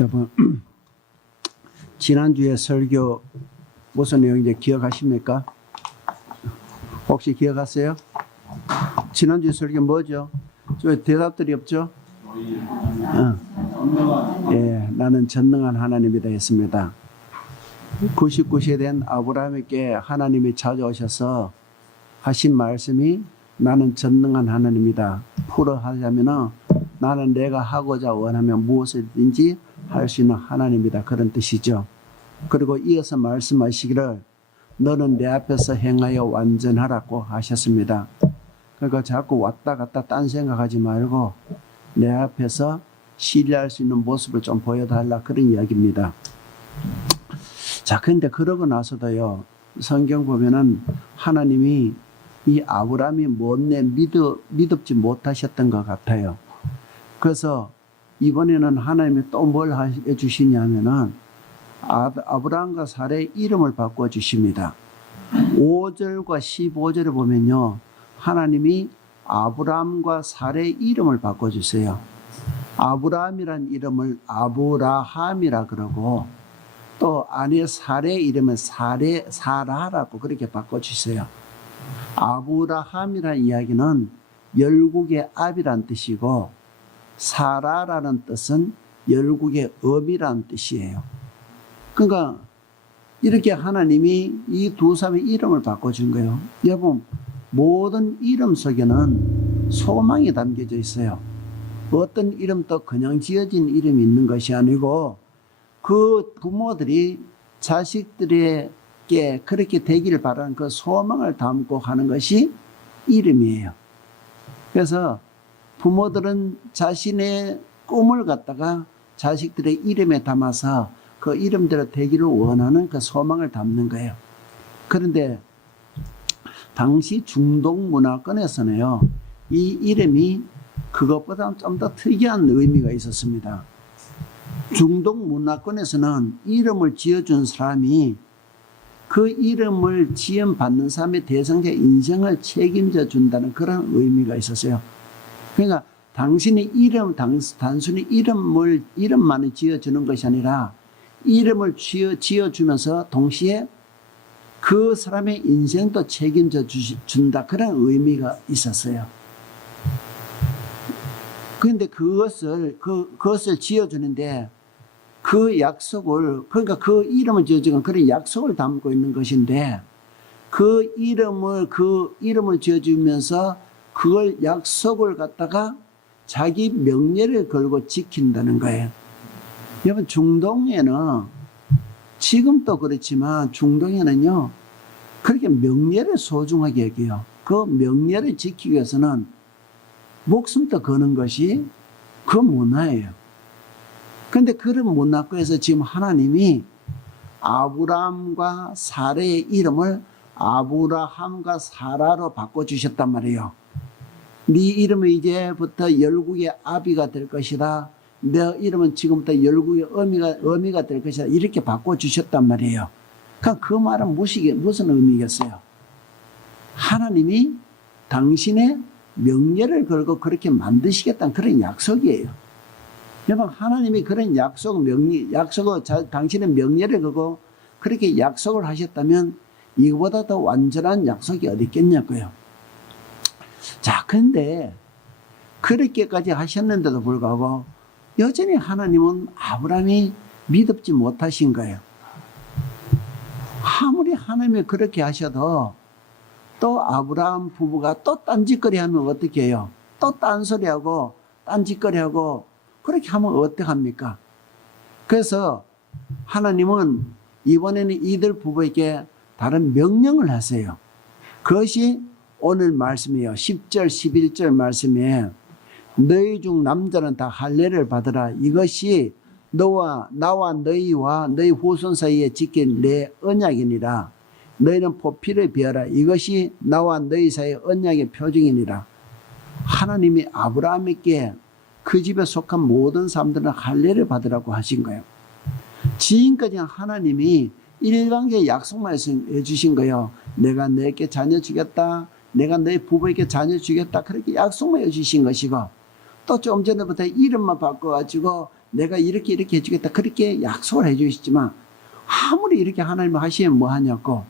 여러분, 지난주에 설교 무슨 내용인지 기억하십니까? 혹시 기억하세요? 지난주에 설교 뭐죠? 저 대답들이 없죠? 예, 나는 전능한 하나님이다 했습니다. 99세 된 아브라함에게 하나님이 찾아오셔서 하신 말씀이 나는 전능한 하나님이다. 풀어 하자면은 나는 내가 하고자 원하면 무엇이든지 할 수 있는 하나님이다. 그런 뜻이죠. 그리고 이어서 말씀하시기를 너는 내 앞에서 행하여 완전하라고 하셨습니다. 그러니까 자꾸 왔다 갔다 딴 생각하지 말고 내 앞에서 신뢰할 수 있는 모습을 좀 보여달라, 그런 이야기입니다. 자, 그런데 그러고 나서도요, 성경 보면은 하나님이 이 아브라함이 못내 믿지 못하셨던 것 같아요. 그래서 이번에는 하나님이 또 뭘 해주시냐면은 아브라함과 사라의 이름을 바꿔주십니다. 5절과 15절에 보면요, 하나님이 아브라함과 사라의 이름을 바꿔주세요. 아브라함이란 이름을 아브라함이라 그러고 또 아내 사라의 이름은 사라라고 그렇게 바꿔주세요. 아브라함이라는 이야기는 열국의 아비란 뜻이고 사라라는 뜻은 열국의 어미라는 뜻이에요. 그러니까 이렇게 하나님이 이 두 사람의 이름을 바꿔준 거예요. 여러분, 모든 이름 속에는 소망이 담겨져 있어요. 어떤 이름도 그냥 지어진 이름이 있는 것이 아니고 그 부모들이 자식들에게 그렇게 되기를 바라는 그 소망을 담고 하는 것이 이름이에요. 그래서 부모들은 자신의 꿈을 갖다가 자식들의 이름에 담아서 그 이름대로 되기를 원하는 그 소망을 담는 거예요. 그런데 당시 중동 문화권에서는요, 이 이름이 그것보다 좀 더 특이한 의미가 있었습니다. 중동 문화권에서는 이름을 지어준 사람이 그 이름을 지음받는 사람의 대상자 인생을 책임져 준다는 그런 의미가 있었어요. 그러니까 당신의 이름, 단순히 이름만을 지어주는 것이 아니라 이름을 지어주면서 동시에 그 사람의 인생도 책임져 준다, 그런 의미가 있었어요. 그런데 그것을 지어주는데 그 약속을, 그러니까 그 이름을 지어주는 그런 약속을 담고 있는 것인데 그 이름을 지어주면서 그걸 약속을 갖다가 자기 명예를 걸고 지킨다는 거예요. 여러분, 중동에는 지금도 그렇지만 중동에는요, 그렇게 명예를 소중하게 여겨요. 그 명예를 지키기 위해서는 목숨도 거는 것이 그 문화예요. 그런데 그런 문화권에서 지금 하나님이 아브라함과 사라의 이름을 아브라함과 사라로 바꿔주셨단 말이에요. 네 이름은 이제부터 열국의 아비가 될 것이다. 내 이름은 지금부터 열국의 어미가 될 것이다. 이렇게 바꿔주셨단 말이에요. 그러니까 그 말은 무슨 의미겠어요? 하나님이 당신의 명예를 걸고 그렇게 만드시겠다는 그런 약속이에요. 여러분, 하나님이 그런 약속을 당신의 명예를 걸고 그렇게 약속을 하셨다면 이거보다 더 완전한 약속이 어디 있겠냐고요. 자, 그런데 그렇게까지 하셨는데도 불구하고 여전히 하나님은 아브라함이 믿지 못하신 거예요. 아무리 하나님이 그렇게 하셔도 또 아브라함 부부가 또 딴짓거리 하면 어떻게 해요? 또 딴소리하고 딴짓거리하고 그렇게 하면 어떡합니까? 그래서 하나님은 이번에는 이들 부부에게 다른 명령을 하세요. 그것이 오늘 말씀이에요. 10절 11절 말씀에 너희 중 남자는 다 할례를 받으라. 이것이 나와 너희와 너희 후손 사이에 지킨 내 언약이니라. 너희는 포피를 베어라. 이것이 나와 너희 사이의 언약의 표징이니라. 하나님이 아브라함에게 그 집에 속한 모든 사람들은 할례를 받으라고 하신 거예요. 지금까지 하나님이 일관되게 약속만 해주신 거예요. 내가 너에게 자녀 주겠다. 내가 너희 부부에게 자녀 주겠다. 그렇게 약속만 해주신 것이고 또 좀 전에부터 이름만 바꿔가지고 내가 이렇게 이렇게 해주겠다 그렇게 약속을 해주시지만 아무리 이렇게 하나님 하시면 뭐 하냐고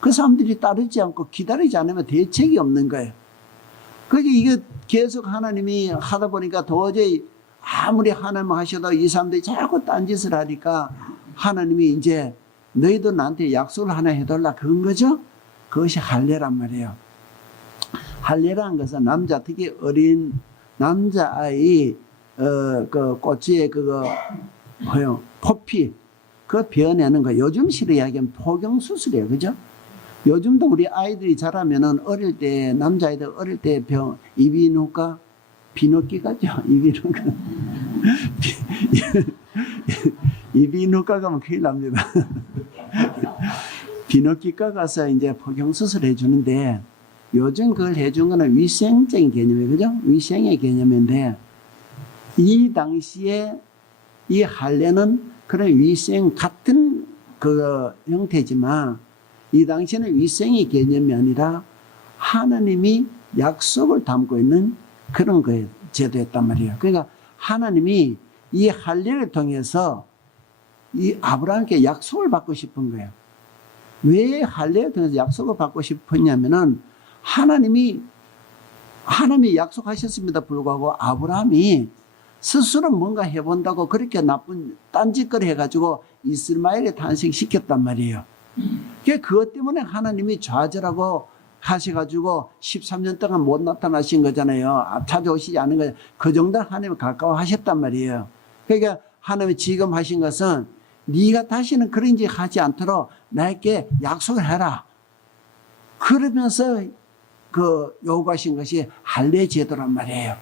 그 사람들이 따르지 않고 기다리지 않으면 대책이 없는 거예요. 그게 이게 계속 하나님이 하다 보니까 도저히 아무리 하나님 하셔도 이 사람들이 자꾸 딴짓을 하니까 하나님이 이제 너희도 나한테 약속을 하나 해달라 그런 거죠. 그것이 할례란 말이에요. 할례라는 것은 남자, 특히 어린 남자아이 그 꼬치에 그거 뭐요 포피 그거 베어내는 거 요즘식으로 이야기하면 포경수술이에요. 그죠? 요즘도 우리 아이들이 자라면은 어릴 때 남자아이들 어릴 때 이비인후과 비뇨기가죠. 이비인후과 이비인후과 가면 큰일 납니다. 비뇨기과 가서 이제 포경수술 해주는데 요즘 그걸 해준 거는 위생적인 개념이에요. 그죠? 위생의 개념인데 이 당시에 이 할례는 그런 위생 같은 그 형태지만 이 당시에는 위생의 개념이 아니라 하나님이 약속을 담고 있는 그런 거예요. 제도였단 말이에요. 그러니까 하나님이 이 할례를 통해서 이 아브라함께 약속을 받고 싶은 거예요. 왜 할례를 통해서 약속을 받고 싶었냐면은 하나님이 약속하셨음에도 불구하고 아브라함이 스스로 뭔가 해본다고 그렇게 나쁜 딴짓거리 해가지고 이스마엘을 탄생시켰단 말이에요. 그것 때문에 하나님이 좌절하고 하셔가지고 13년 동안 못 나타나신 거잖아요. 찾아오시지 않은 거예요. 그 정도 하나님을 가까워하셨단 말이에요. 그러니까 하나님이 지금 하신 것은 네가 다시는 그런 짓 하지 않도록 나에게 약속을 해라. 그러면서 그 요구하신 것이 할례 제도란 말이에요.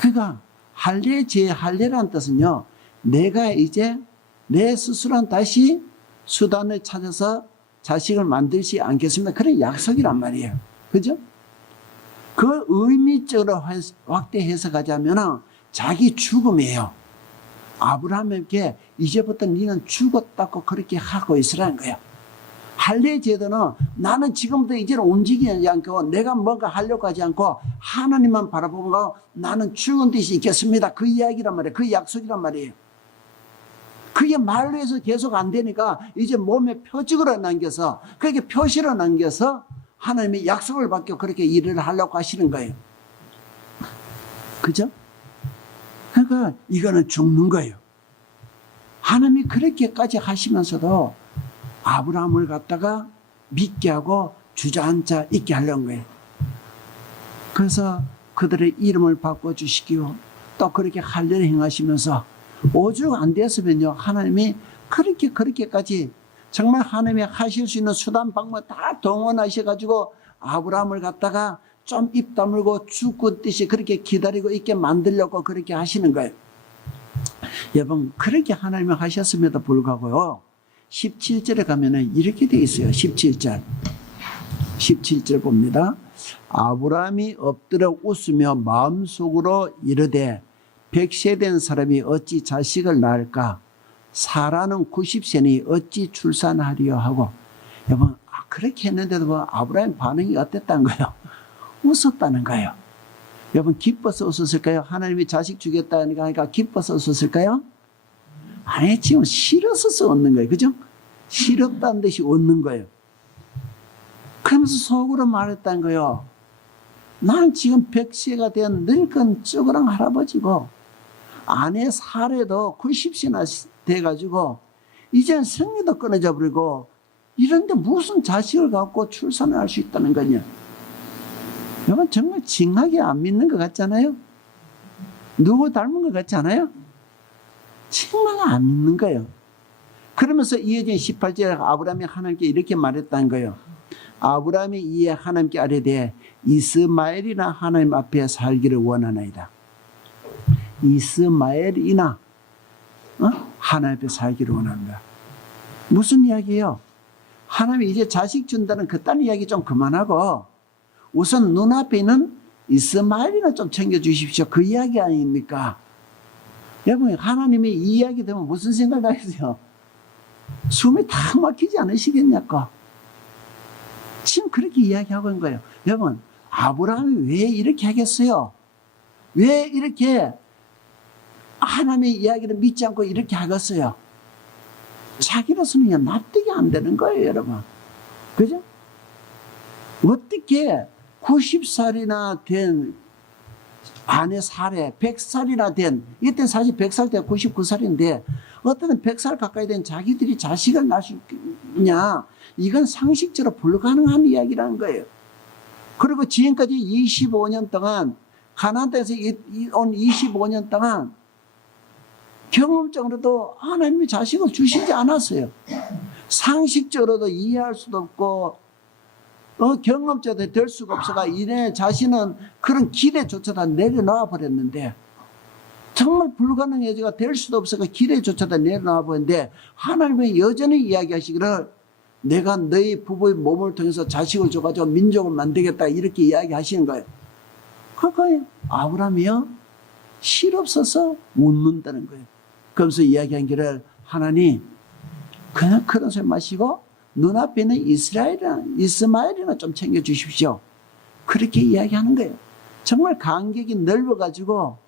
그러니까 할례라는 뜻은요, 내가 이제 내 스스로는 다시 수단을 찾아서 자식을 만들지 않겠습니다. 그런 약속이란 말이에요. 그죠? 그 의미적으로 확대 해석하자면 자기 죽음이에요. 아브라함에게 이제부터 너는 죽었다고 그렇게 하고 있으라는 거예요. 할례 제도는 나는 지금부터 이제는 움직이지 않고 내가 뭔가 하려고 하지 않고 하나님만 바라보고 나는 죽은 듯이 있겠습니다. 그 이야기란 말이에요. 그 약속이란 말이에요. 그게 말로 해서 계속 안 되니까 이제 몸에 표적으로 남겨서 그렇게 표시로 남겨서 하나님이 약속을 받고 그렇게 일을 하려고 하시는 거예요. 그죠? 그러니까 이거는 죽는 거예요. 하나님이 그렇게까지 하시면서도 아브라함을 갖다가 믿게 하고 주저앉아 있게 하려는 거예요. 그래서 그들의 이름을 바꿔주시기요. 또 그렇게 할례를 행하시면서 오죽 안 됐으면요. 하나님이 그렇게까지 정말 하나님이 하실 수 있는 수단 방법 다 동원하셔가지고 아브라함을 갖다가 좀 입 다물고 죽었듯이 그렇게 기다리고 있게 만들려고 그렇게 하시는 거예요. 여러분 그렇게 하나님이 하셨음에도 불구하고요. 17절에 가면은 이렇게 되어 있어요. 17절 봅니다. 아브라함이 엎드려 웃으며 마음속으로 이르되 100세 된 사람이 어찌 자식을 낳을까? 사라는 90세니 어찌 출산하리요 하고. 여러분 그렇게 했는데도 뭐 아브라함 반응이 어땠다는 거예요? 웃었다는 거예요. 여러분 기뻐서 웃었을까요? 하나님이 자식 주겠다니까 하니까 기뻐서 웃었을까요? 아니 지금 싫어서 웃는 거예요. 그죠? 싫었다는 듯이 웃는 거예요. 그러면서 속으로 말했다는 거예요. 난 지금 100세가 된 늙은 쭈그랑 할아버지고 아내 사례도 90세나 돼가지고 이제는 생리도 끊어져 버리고 이런데 무슨 자식을 갖고 출산을 할 수 있다는 거냐. 여러분 정말 징하게 안 믿는 것 같잖아요. 누구 닮은 것 같지 않아요? 정말 안 믿는 거예요. 그러면서 이어진 18절에 아브라함이 하나님께 이렇게 말했다는 거예요. 아브라함이 이에 하나님께 아뢰되 이스마엘이나 하나님 앞에 살기를 원하나이다. 이스마엘이나 하나님 앞에 살기를 원한다. 무슨 이야기예요? 하나님이 이제 자식 준다는 그딴 이야기 좀 그만하고 우선 눈앞에 있는 이스마엘이나 좀 챙겨주십시오. 그 이야기 아닙니까? 여러분 하나님이 이 이야기 되면 무슨 생각하세요? 숨이 탁 막히지 않으시겠냐고. 지금 그렇게 이야기하고 있는 거예요. 여러분 아브라함이 왜 이렇게 하겠어요? 왜 이렇게 하나님의 이야기를 믿지 않고 이렇게 하겠어요? 자기로서는 납득이 안 되는 거예요, 여러분. 그죠? 어떻게 90살이나 된 아내 살에 100살이나 된, 이때 사실 100살 때 99살인데 어떤 100살 가까이 된 자기들이 자식을 낳을 수 있냐? 이건 상식적으로 불가능한 이야기라는 거예요. 그리고 지금까지 25년 동안 가나안 땅에서 온 25년 동안 경험적으로도 하나님이 자식을 주시지 않았어요. 상식적으로도 이해할 수도 없고 경험적으로 될 수가 없어가 이내 자신은 그런 기대조차도 내려놓아 버렸는데, 정말 불가능해가 될 수도 없어가 기대조차도 내려놓아 버렸는데 하나님은 여전히 이야기하시기를 내가 너희 부부의 몸을 통해서 자식을 줘가지고 민족을 만들겠다 이렇게 이야기하시는 거예요. 그거예요. 아브라함이요 실없어서 웃는다는 거예요. 그러면서 이야기한 길을 하나님 그냥 그런 소리 마시고 눈앞에 있는 이스마엘이나 좀 챙겨주십시오. 그렇게 이야기하는 거예요. 정말 간격이 넓어가지고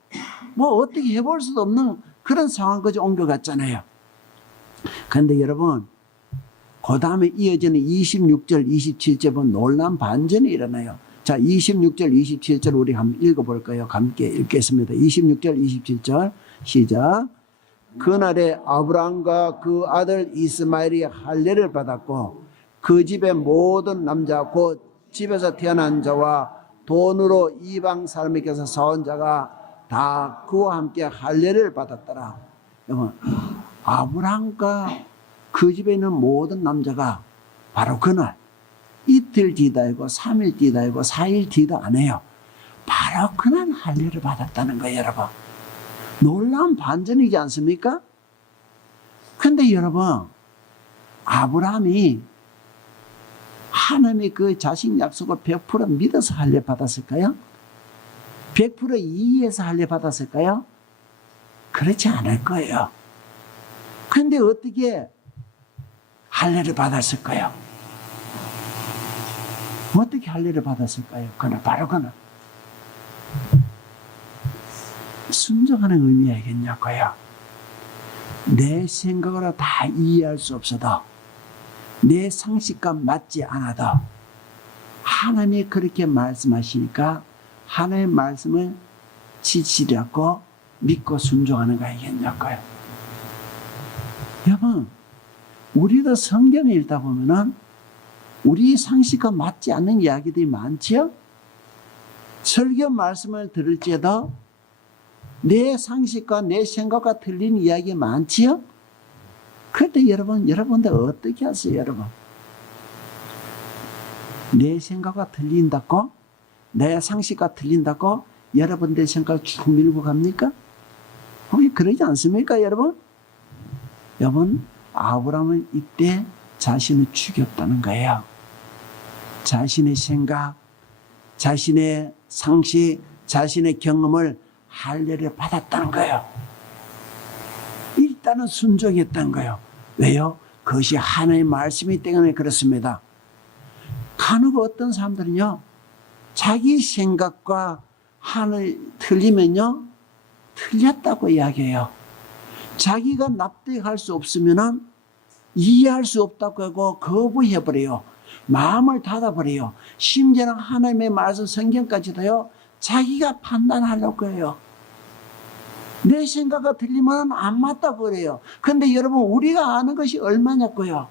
뭐 어떻게 해볼 수도 없는 그런 상황까지 온 것 같잖아요. 그런데 여러분, 그 다음에 이어지는 26절, 27절 보면 놀라운 반전이 일어나요. 자, 26절, 27절 우리 한번 읽어볼까요? 함께 읽겠습니다. 26절, 27절 시작. 그날에 아브라함과 그 아들 이스마엘이 할례를 받았고 그 집의 모든 남자 곧 집에서 태어난 자와 돈으로 이방 사람에게서 사온 자가 다 그와 함께 할례를 받았더라. 여러분, 아브라함과 그 집에 있는 모든 남자가 바로 그날 이틀 뒤도 아니고 3일 뒤도 아니고 4일 뒤도 안 해요. 바로 그날 할례를 받았다는 거예요, 여러분. 놀라운 반전이지 않습니까? 근데 여러분, 아브라함이 하나님의 그 자식 약속을 100% 믿어서 할례 받았을까요? 100% 이해해서 할례 받았을까요? 그렇지 않을 거예요. 근데 어떻게 할례를 받았을까요? 어떻게 할례를 받았을까요? 그날, 바로 그날. 순종하는 의미이겠냐고요. 내 생각으로 다 이해할 수 없어도, 내 상식과 맞지 않아도 하나님이 그렇게 말씀하시니까 하나님의 말씀을 지치려고 믿고 순종하는 거이겠냐고요. 여러분, 우리도 성경을 읽다 보면은 우리 상식과 맞지 않는 이야기들이 많지요? 설교 말씀을 들을지어도 내 상식과 내 생각과 틀린 이야기 많지요? 그런데 여러분들 어떻게 하세요, 여러분? 내 생각과 틀린다고? 내 상식과 틀린다고? 여러분들 생각을 쭉 밀고 갑니까? 혹시 그러지 않습니까, 여러분? 여러분, 아브라함은 이때 자신을 죽였다는 거예요. 자신의 생각, 자신의 상식, 자신의 경험을 할례를 받았다는 거예요. 일단은 순종했다는 거예요. 왜요? 그것이 하나님의 말씀이기 때문에 그렇습니다. 간혹 어떤 사람들은요, 자기 생각과 하늘 틀리면요, 틀렸다고 이야기해요. 자기가 납득할 수 없으면 이해할 수 없다고 하고 거부해버려요. 마음을 닫아버려요. 심지어는 하나님의 말씀 성경까지도요, 자기가 판단하려고 해요. 내 생각과 틀리면 안 맞다고 그래요. 그런데 여러분, 우리가 아는 것이 얼마냐고요?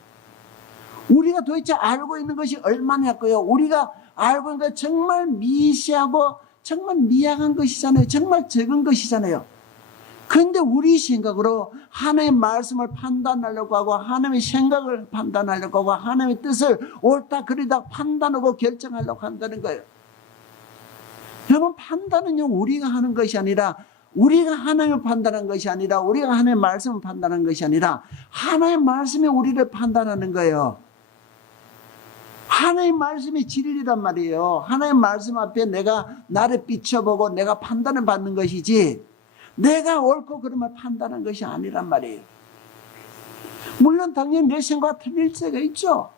우리가 도대체 알고 있는 것이 얼마냐고요? 우리가 알고 있는 것 정말 미시하고 정말 미약한 것이잖아요. 정말 적은 것이잖아요. 그런데 우리 생각으로 하나님의 말씀을 판단하려고 하고 하나님의 생각을 판단하려고 하고 하나님의 뜻을 옳다 그르다 판단하고 결정하려고 한다는 거예요. 여러분, 판단은요, 우리가 하는 것이 아니라, 우리가 하나님을 판단하는 것이 아니라, 우리가 하나님의 말씀을 판단하는 것이 아니라 하나님의 말씀이 우리를 판단하는 거예요. 하나님의 말씀이 진리란 말이에요. 하나님의 말씀 앞에 내가 나를 비춰보고 내가 판단을 받는 것이지 내가 옳고 그름을 판단하는 것이 아니란 말이에요. 물론 당연히 내 생각과 틀릴 때가 있죠.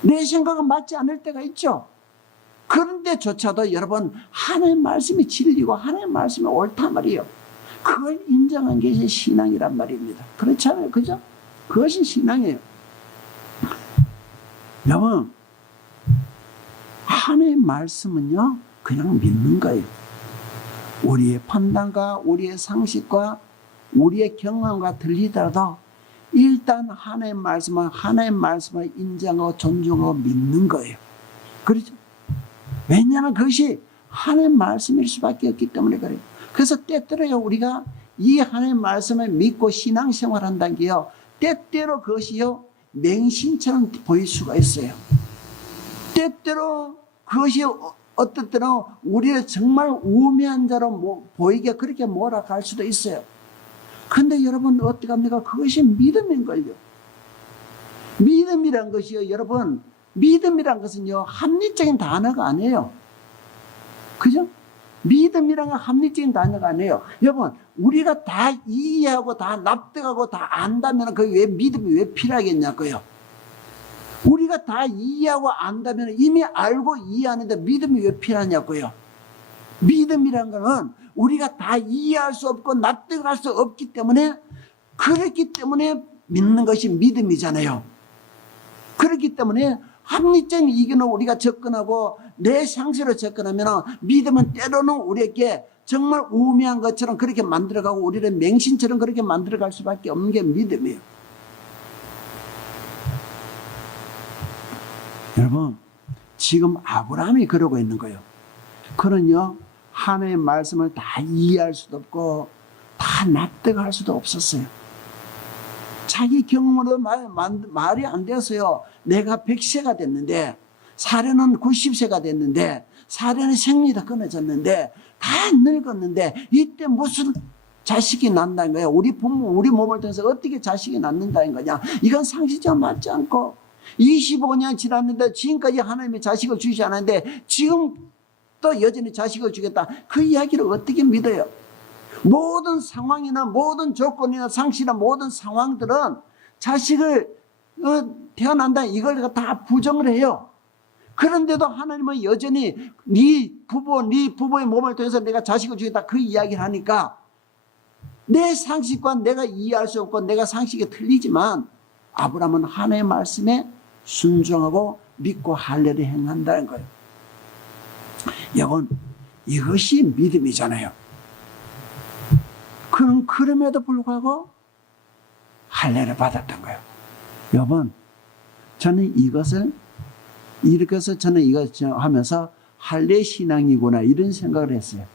내 생각과 맞지 않을 때가 있죠. 그런데조차도 여러분, 하나님의 말씀이 진리고 하나님의 말씀이 옳단 말이에요. 그걸 인정한 것이 신앙이란 말입니다. 그렇잖아요. 그죠? 그것이 신앙이에요. 여러분, 하나님의 말씀은요, 그냥 믿는 거예요. 우리의 판단과 우리의 상식과 우리의 경험과 들리더라도 일단 하나님의 말씀을 인정하고 존중하고 믿는 거예요. 그렇죠? 왜냐하면 그것이 하나님의 말씀일 수밖에 없기 때문에 그래요. 그래서 때때로요, 우리가 이 하나님의 말씀을 믿고 신앙생활 한다는 게요, 때때로 그것이요, 맹신처럼 보일 수가 있어요. 때때로 그것이 어떤 때는 우리를 정말 우매한 자로 보이게 그렇게 몰아갈 수도 있어요. 그런데 여러분 어떻게 합니까? 그것이 믿음인걸요. 믿음이란 것이요, 여러분, 믿음이란 것은요, 합리적인 단어가 아니에요. 그죠? 믿음이란 건 합리적인 단어가 아니에요. 여러분, 우리가 다 이해하고 다 납득하고 다 안다면 그 왜 믿음이 왜 필요하겠냐고요. 우리가 다 이해하고 안다면 이미 알고 이해하는데 믿음이 왜 필요하냐고요. 믿음이란 거는 우리가 다 이해할 수 없고 납득할 수 없기 때문에, 그렇기 때문에 믿는 것이 믿음이잖아요. 그렇기 때문에 합리적인 이견을 우리가 접근하고 내 상식으로 접근하면 믿음은 때로는 우리에게 정말 우매한 것처럼 그렇게 만들어가고 우리를 맹신처럼 그렇게 만들어갈 수밖에 없는 게 믿음이에요. 여러분, 지금 아브라함이 그러고 있는 거예요. 그는요, 하나님의 말씀을 다 이해할 수도 없고 다 납득할 수도 없었어요. 자기 경험으로 말이 안 되었어요. 내가 100세가 됐는데, 사례는 90세가 됐는데, 사례는 생리가 끊어졌는데, 다 늙었는데, 이때 무슨 자식이 난다는 거예요. 우리 몸을 통해서 어떻게 자식이 낳는다는 거냐. 이건 상식적으로 맞지 않고, 25년 지났는데 지금까지 하나님이 자식을 주시지 않았는데 지금 또 여전히 자식을 주겠다. 그 이야기를 어떻게 믿어요? 모든 상황이나 모든 조건이나 상식이나 모든 상황들은 자식을 태어난다 이걸 다 부정을 해요. 그런데도 하나님은 여전히 네 부부의 몸을 통해서 내가 자식을 주겠다 그 이야기를 하니까 내 상식과 내가 이해할 수 없고 내가 상식이 틀리지만 아브라함은 하나님의 말씀에 순종하고 믿고 할례를 행한다는 거예요. 여러분, 이것이 믿음이잖아요. 그는 그럼에도 불구하고 할례를 받았던 거예요. 여러분, 저는 이것을 하면서 할례 신앙이구나 이런 생각을 했어요.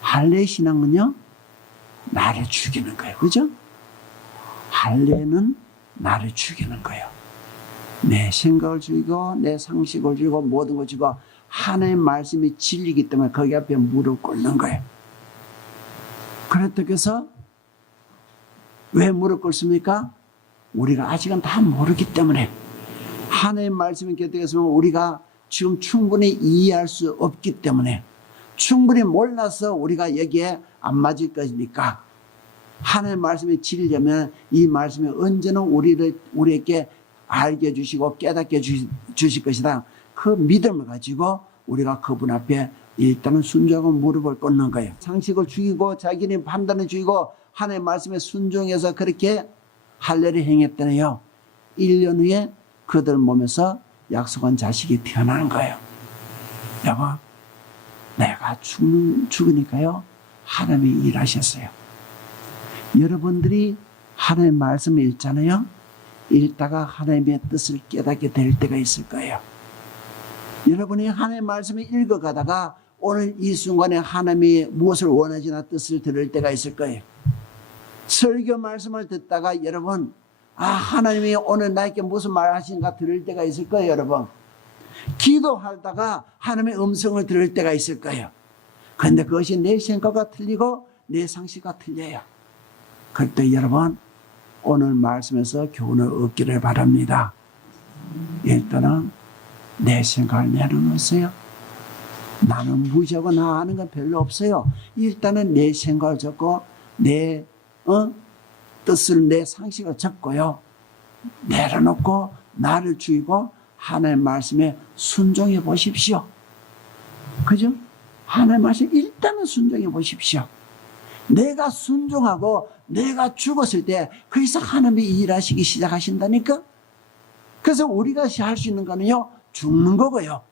할례 신앙은요, 나를 죽이는 거예요. 그죠? 할례는 나를 죽이는 거예요. 내 생각을 죽이고 내 상식을 죽이고 모든 걸 죽이고 하나님의 말씀이 진리이기 때문에 거기 앞에 무릎 꿇는 거예요. 그렇다고 해서 왜 무릎 꿇습니까? 우리가 아직은 다 모르기 때문에 하나님의 말씀이 곁에서 우리가 지금 충분히 이해할 수 없기 때문에 충분히 몰라서 우리가 여기에 안 맞을 것이니까 하나님의 말씀이 진리려면 이 말씀이 언제나 우리에게 알게 해주시고 깨닫게 주실 것이다. 그 믿음을 가지고 우리가 그분 앞에 일단은 순종하고 무릎을 꿇는 거예요. 상식을 죽이고 자기네 판단을 죽이고 하나님의 말씀에 순종해서 그렇게 할례를 행했더니요, 1년 후에 그들 몸에서 약속한 자식이 태어나는 거예요. 여보, 내가 죽으니까요 하나님이 일하셨어요. 여러분들이 하나님의 말씀을 읽잖아요. 읽다가 하나님의 뜻을 깨닫게 될 때가 있을 거예요. 여러분이 하나님의 말씀을 읽어가다가 오늘 이 순간에 하나님이 무엇을 원하시나 뜻을 들을 때가 있을 거예요. 설교 말씀을 듣다가 여러분, 하나님이 오늘 나에게 무슨 말 하시는가 들을 때가 있을 거예요. 여러분, 기도하다가 하나님의 음성을 들을 때가 있을 거예요. 그런데 그것이 내 생각과 틀리고 내 상식과 틀려요. 그때 여러분, 오늘 말씀에서 교훈을 얻기를 바랍니다. 일단은 내 생각을 내려놓으세요. 나는 무지하고 나 아는 건 별로 없어요. 일단은 내 생각을 적고 내 뜻을 내 상식을 적고요, 내려놓고 나를 죽이고 하나님의 말씀에 순종해 보십시오. 그죠? 하나님의 말씀 일단은 순종해 보십시오. 내가 순종하고 내가 죽었을 때 거기서 하나님이 일하시기 시작하신다니까. 그래서 우리가 할 수 있는 거는요, 죽는 거고요.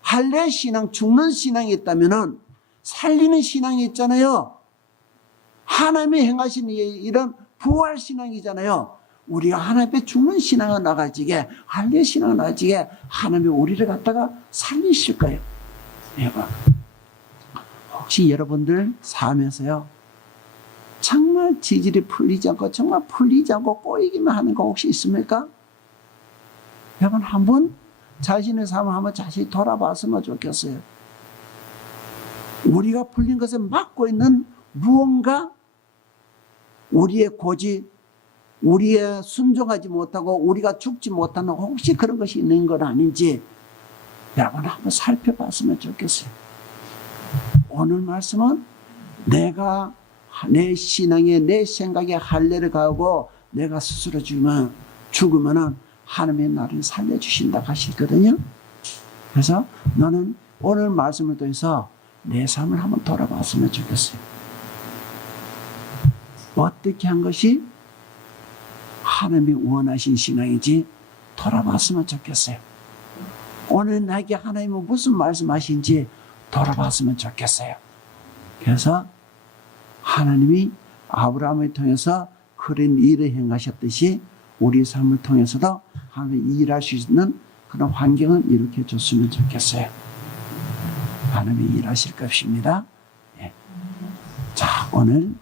할례 신앙, 죽는 신앙이 있다면은 살리는 신앙이 있잖아요. 하나님이 행하신 이런 부활 신앙이잖아요. 우리가 하나님 앞에 죽는 신앙을 나가지게, 할례 신앙을 나가지게 하나님이 우리를 갖다가 살리실 거예요. 여러분, 혹시 여러분들 삶에서요, 정말 지질이 풀리지 않고 정말 풀리지 않고 꼬이기만 하는 거 혹시 있습니까? 여러분, 한번 자신의 삶을 한번 자세히 돌아봤으면 좋겠어요. 우리가 풀린 것을 막고 있는 무언가, 우리의 고집, 우리의 순종하지 못하고 우리가 죽지 못하는 혹시 그런 것이 있는 건 아닌지 여러분 한번 살펴봤으면 좋겠어요. 오늘 말씀은 내가 내 신앙에, 내 생각에 할례를 가하고 내가 스스로 죽으면은 하나님의 나를 살려주신다고 하시거든요. 그래서 너는 오늘 말씀을 통해서 내 삶을 한번 돌아봤으면 좋겠어요. 어떻게 한 것이 하나님이 원하신 신앙인지 돌아봤으면 좋겠어요. 오늘 나에게 하나님은 무슨 말씀하신지 돌아봤으면 좋겠어요. 그래서 하나님이 아브라함을 통해서 그런 일을 행하셨듯이 우리 삶을 통해서도 하나님이 일할 수 있는 그런 환경을 일으켜 줬으면 좋겠어요. 하나님이 일하실 것입니다. 예. 자, 오늘